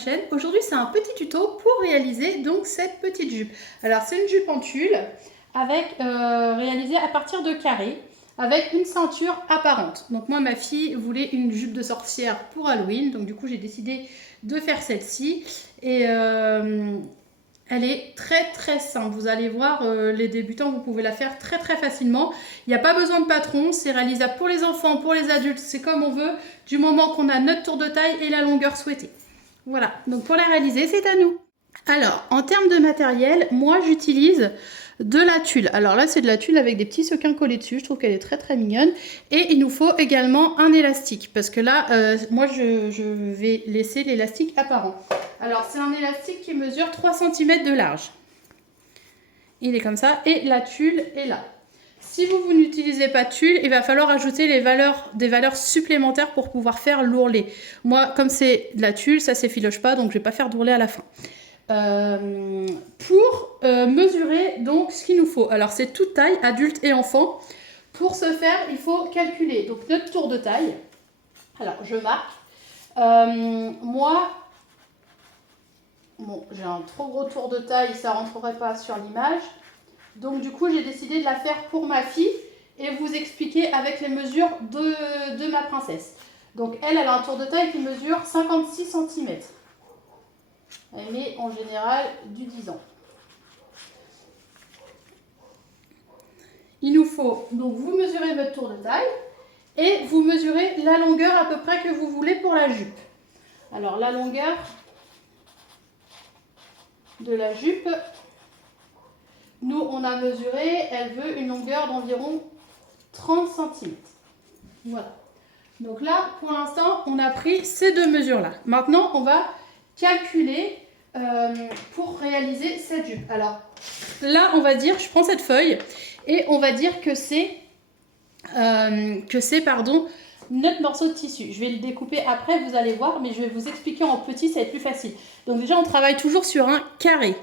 chaîne. Aujourd'hui c'est un petit tuto pour réaliser donc cette petite jupe. Alors c'est une jupe en tulle avec réalisée à partir de carrés avec une ceinture apparente. Donc moi ma fille voulait une jupe de sorcière pour Halloween, donc du coup j'ai décidé de faire celle-ci et elle est très simple. Vous allez voir, les débutants, vous pouvez la faire très facilement. Il n'y a pas besoin de patron, c'est réalisable pour les enfants, pour les adultes, c'est comme on veut, du moment qu'on a notre tour de taille et la longueur souhaitée. Voilà, donc pour la réaliser, c'est à nous. Alors, en termes de matériel, moi j'utilise de la tulle. Alors là, c'est de la tulle avec des petits sequins collés dessus. Je trouve qu'elle est très mignonne. Et il nous faut également un élastique. Parce que là, moi, je vais laisser l'élastique apparent. Alors, c'est un élastique qui mesure 3 cm de large. Il est comme ça. Et la tulle est là. Si vous n'utilisez pas de tulle, il va falloir ajouter des valeurs supplémentaires pour pouvoir faire l'ourlet. Moi, comme c'est de la tulle, ça s'effiloche pas, donc je ne vais pas faire d'ourlet à la fin. Pour mesurer donc ce qu'il nous faut. Alors c'est toute taille, adulte et enfant. Pour ce faire, il faut calculer donc notre tour de taille. Alors je marque. Moi, bon, j'ai un trop gros tour de taille, ça rentrerait pas sur l'image. Donc du coup, j'ai décidé de la faire pour ma fille et vous expliquer avec les mesures de ma princesse. Donc elle a un tour de taille qui mesure 56 cm. Elle met en général du 10 ans. Il nous faut, donc vous mesurez votre tour de taille et vous mesurez la longueur à peu près que vous voulez pour la jupe. Alors la longueur de la jupe, nous on a mesuré, elle veut une longueur d'environ 30 cm. Voilà. Donc là, pour l'instant, on a pris ces deux mesures-là. Maintenant, on va calculer pour réaliser cette jupe. Alors là, on va dire, je prends cette feuille et on va dire que c'est notre morceau de tissu. Je vais le découper après, vous allez voir, mais je vais vous expliquer en petit, ça va être plus facile. Donc déjà, on travaille toujours sur un carré.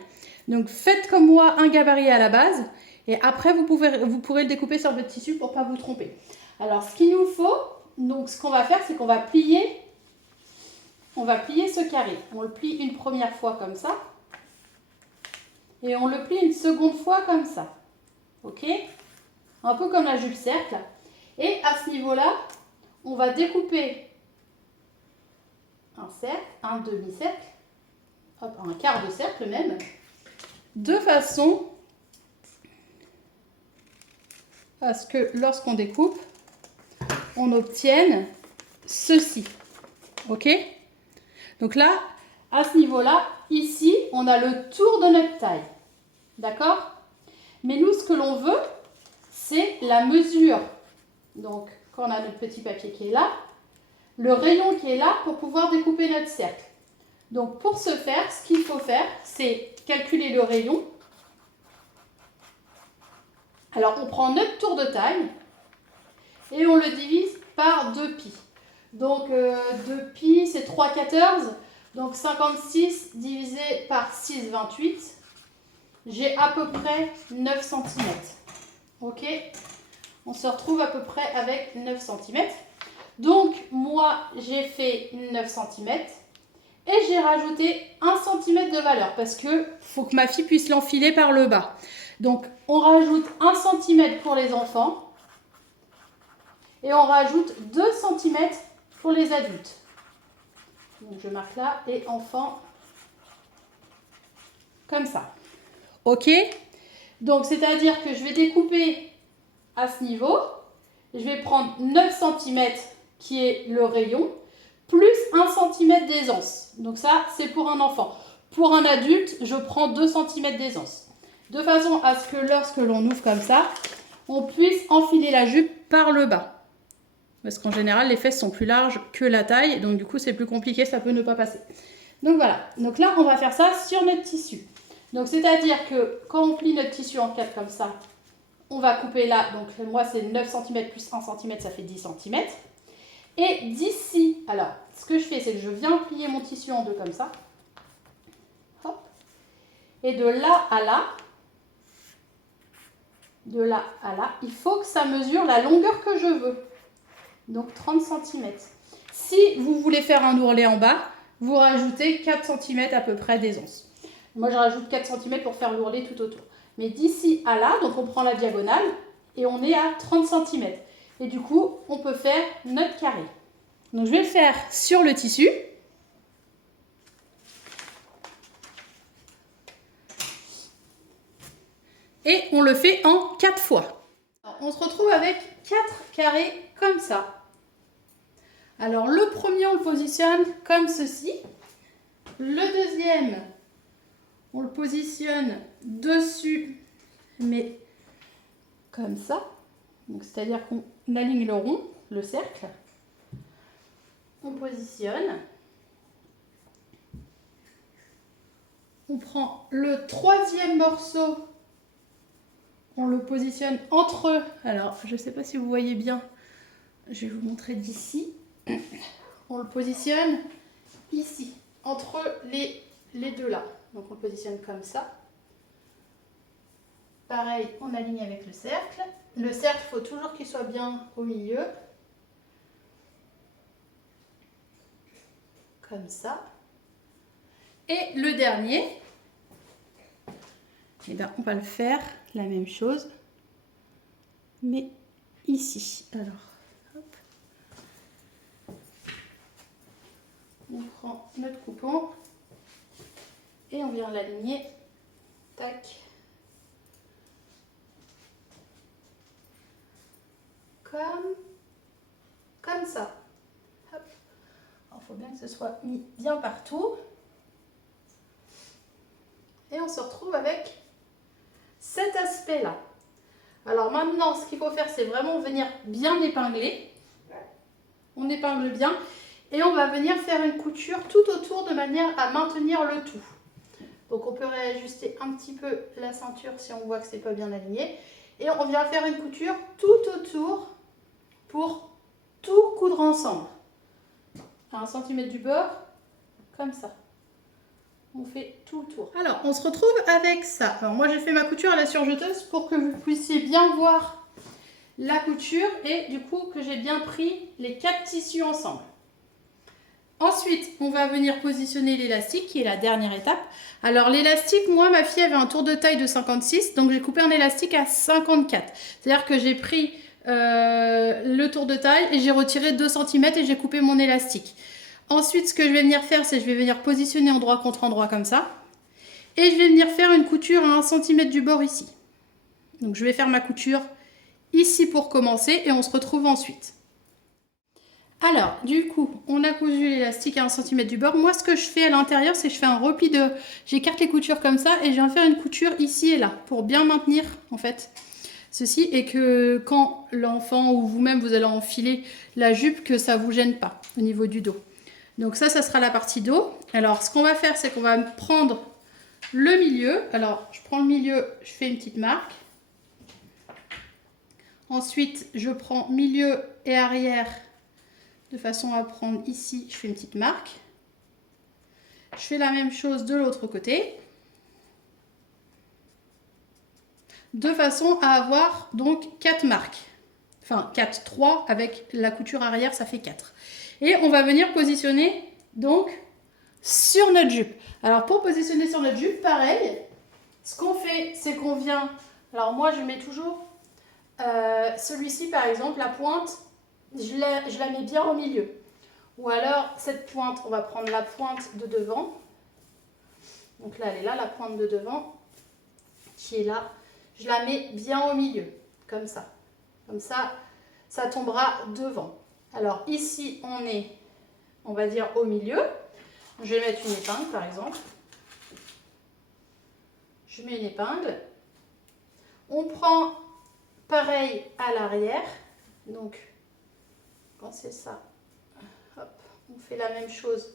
Donc faites comme moi un gabarit à la base et après vous pourrez le découper sur votre tissu pour ne pas vous tromper. Alors ce qu'il nous faut, donc ce qu'on va faire, c'est qu'on va plier. On va plier ce carré. On le plie une première fois comme ça. Et on le plie une seconde fois comme ça. Ok? Un peu comme la jupe cercle. Et à ce niveau-là, on va découper un cercle, un demi-cercle, un quart de cercle même, de façon à ce que lorsqu'on découpe, on obtienne ceci. Ok? Donc là, à ce niveau-là, ici, on a le tour de notre taille. D'accord? Mais nous, ce que l'on veut, c'est la mesure. Donc, quand on a notre petit papier qui est là, le rayon qui est là pour pouvoir découper notre cercle. Donc, pour ce faire, ce qu'il faut faire, c'est calculer le rayon. Alors, on prend notre tour de taille et on le divise par 2pi. Donc 2pi, c'est 3,14. Donc 56 divisé par 6, 28. J'ai à peu près 9 cm. Ok? On se retrouve à peu près avec 9 cm. Donc moi, j'ai fait 9 cm. Et j'ai rajouté 1 cm de valeur parce que faut que ma fille puisse l'enfiler par le bas. Donc on rajoute 1 cm pour les enfants. Et on rajoute 2 cm pour les adultes. Donc je marque là et enfant comme ça. Ok? Donc c'est-à-dire que je vais découper à ce niveau. Je vais prendre 9 cm qui est le rayon plus 1 cm d'aisance. Donc ça c'est pour un enfant. Pour un adulte, je prends 2 cm d'aisance. De façon à ce que lorsque l'on ouvre comme ça, on puisse enfiler la jupe par le bas. Parce qu'en général, les fesses sont plus larges que la taille. Donc, du coup, c'est plus compliqué. Ça peut ne pas passer. Donc, voilà. Donc là, on va faire ça sur notre tissu. Donc, c'est-à-dire que quand on plie notre tissu en 4 comme ça, on va couper là. Donc, moi, c'est 9 cm plus 1 cm, ça fait 10 cm. Et d'ici, alors, ce que je fais, c'est que je viens plier mon tissu en deux comme ça. Hop. Et de là à là, il faut que ça mesure la longueur que je veux. Donc 30 cm. Si vous voulez faire un ourlet en bas, vous rajoutez 4 cm à peu près d'aisance. Moi, je rajoute 4 cm pour faire l'ourlet tout autour. Mais d'ici à là, donc on prend la diagonale et on est à 30 cm. Et du coup, on peut faire notre carré. Donc, je vais le faire sur le tissu. Et on le fait en 4 fois. Alors, on se retrouve avec 4 carrés comme ça. Alors, le premier, on le positionne comme ceci. Le deuxième, on le positionne dessus, mais comme ça. Donc, c'est-à-dire qu'on aligne le rond, le cercle. On positionne. On prend le troisième morceau. On le positionne entre eux. Alors, je ne sais pas si vous voyez bien. Je vais vous montrer d'ici. On le positionne ici, entre les deux là. Donc, on le positionne comme ça. Pareil, on aligne avec le cercle. Le cercle, il faut toujours qu'il soit bien au milieu. Comme ça. Et le dernier, eh ben, on va le faire la même chose, mais ici. Alors, hop. On prend notre coupon et on vient l'aligner. Tac. Comme ça. Hop. Il faut bien que ce soit mis bien partout. Et on se retrouve avec cet aspect-là. Alors maintenant, ce qu'il faut faire, c'est vraiment venir bien épingler. On épingle bien et on va venir faire une couture tout autour de manière à maintenir le tout. Donc on peut réajuster un petit peu la ceinture si on voit que c'est pas bien aligné. Et on vient faire une couture tout autour pour tout coudre ensemble. À 1 cm du bord, comme ça. On fait tout le tour. Alors, on se retrouve avec ça. Alors, moi, j'ai fait ma couture à la surjeteuse pour que vous puissiez bien voir la couture et du coup que j'ai bien pris les 4 tissus ensemble. Ensuite, on va venir positionner l'élastique qui est la dernière étape. Alors, l'élastique, moi, ma fille avait un tour de taille de 56, donc j'ai coupé un élastique à 54. C'est-à-dire que j'ai pris le tour de taille et j'ai retiré 2 cm et j'ai coupé mon élastique. Ensuite, ce que je vais venir faire, c'est que je vais venir positionner endroit contre endroit comme ça. Et je vais venir faire une couture à 1 cm du bord ici. Donc, je vais faire ma couture ici pour commencer et on se retrouve ensuite. Alors, du coup, on a cousu l'élastique à 1 cm du bord. Moi, ce que je fais à l'intérieur, c'est que je fais un repli de... J'écarte les coutures comme ça et je viens faire une couture ici et là pour bien maintenir, en fait, ceci. Et que quand l'enfant ou vous-même, vous allez enfiler la jupe, que ça ne vous gêne pas au niveau du dos. Donc ça sera la partie dos. Alors, ce qu'on va faire, c'est qu'on va prendre le milieu. Alors, je prends le milieu, je fais une petite marque. Ensuite, je prends milieu et arrière de façon à prendre ici, je fais une petite marque. Je fais la même chose de l'autre côté. De façon à avoir donc 4 marques. Enfin, 4, 3 avec la couture arrière, ça fait 4. Et on va venir positionner donc sur notre jupe. Alors pour positionner sur notre jupe, pareil, ce qu'on fait, c'est qu'on vient... Alors moi, je mets toujours celui-ci, par exemple, la pointe, je la mets bien au milieu. Ou alors, cette pointe, on va prendre la pointe de devant. Donc là, elle est là, la pointe de devant, qui est là. Je la mets bien au milieu, comme ça. Comme ça, ça tombera devant. Alors ici, on va dire, au milieu. Je vais mettre une épingle, par exemple. Je mets une épingle. On prend pareil à l'arrière. Donc, quand c'est ça, hop, on fait la même chose.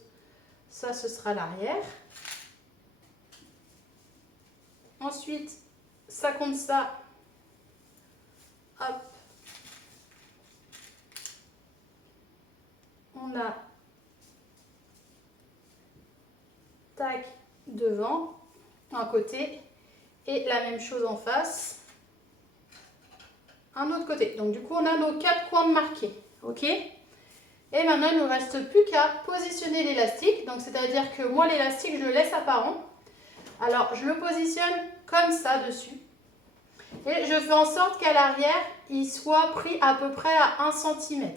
Ça, ce sera l'arrière. Ensuite, ça comme ça. Hop. On a tac devant, un côté, et la même chose en face, un autre côté. Donc du coup, on a nos 4 coins de marqués, ok? Et maintenant, il ne nous reste plus qu'à positionner l'élastique. Donc, c'est-à-dire que moi, l'élastique, je le laisse apparent. Alors, je le positionne comme ça dessus. Et je fais en sorte qu'à l'arrière, il soit pris à peu près à 1 cm.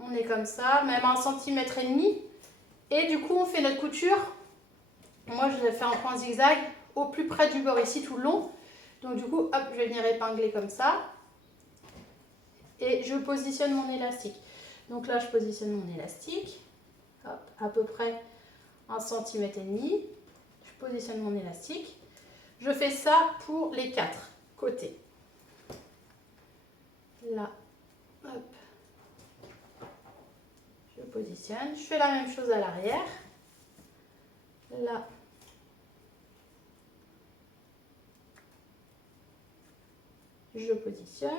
On est comme ça, même 1,5 cm. Et du coup, on fait notre couture. Moi, je l'ai fait en point zigzag au plus près du bord ici, tout le long. Donc du coup, hop, je vais venir épingler comme ça. Et je positionne mon élastique. Donc là, je positionne mon élastique. Hop, à peu près 1,5 cm. Je positionne mon élastique. Je fais ça pour les 4 côtés. Là, hop. Je positionne. Je fais la même chose à l'arrière. Là. Je positionne.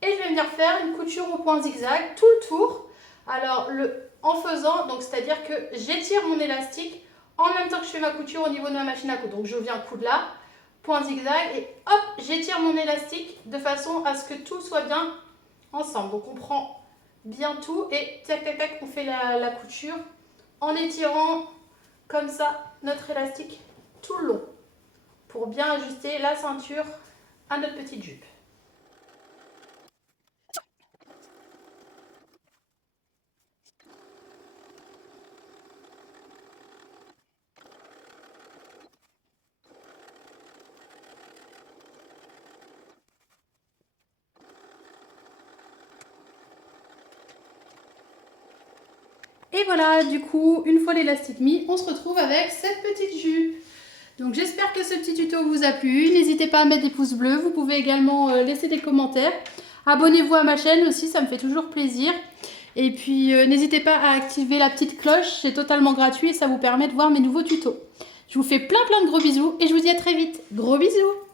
Et je vais venir faire une couture au point zigzag tout le tour. Alors, en faisant, donc c'est-à-dire que j'étire mon élastique en même temps que je fais ma couture au niveau de ma machine à coudre. Donc, je viens coudre là, point zigzag, et hop, j'étire mon élastique de façon à ce que tout soit bien ensemble. Donc, on prend bien tout et tac, tac, tac, on fait la couture en étirant comme ça notre élastique tout le long pour bien ajuster la ceinture à notre petite jupe. Et voilà, du coup, une fois l'élastique mis, on se retrouve avec cette petite jupe. Donc j'espère que ce petit tuto vous a plu. N'hésitez pas à mettre des pouces bleus. Vous pouvez également laisser des commentaires. Abonnez-vous à ma chaîne aussi, ça me fait toujours plaisir. Et puis n'hésitez pas à activer la petite cloche, c'est totalement gratuit et ça vous permet de voir mes nouveaux tutos. Je vous fais plein de gros bisous et je vous dis à très vite. Gros bisous!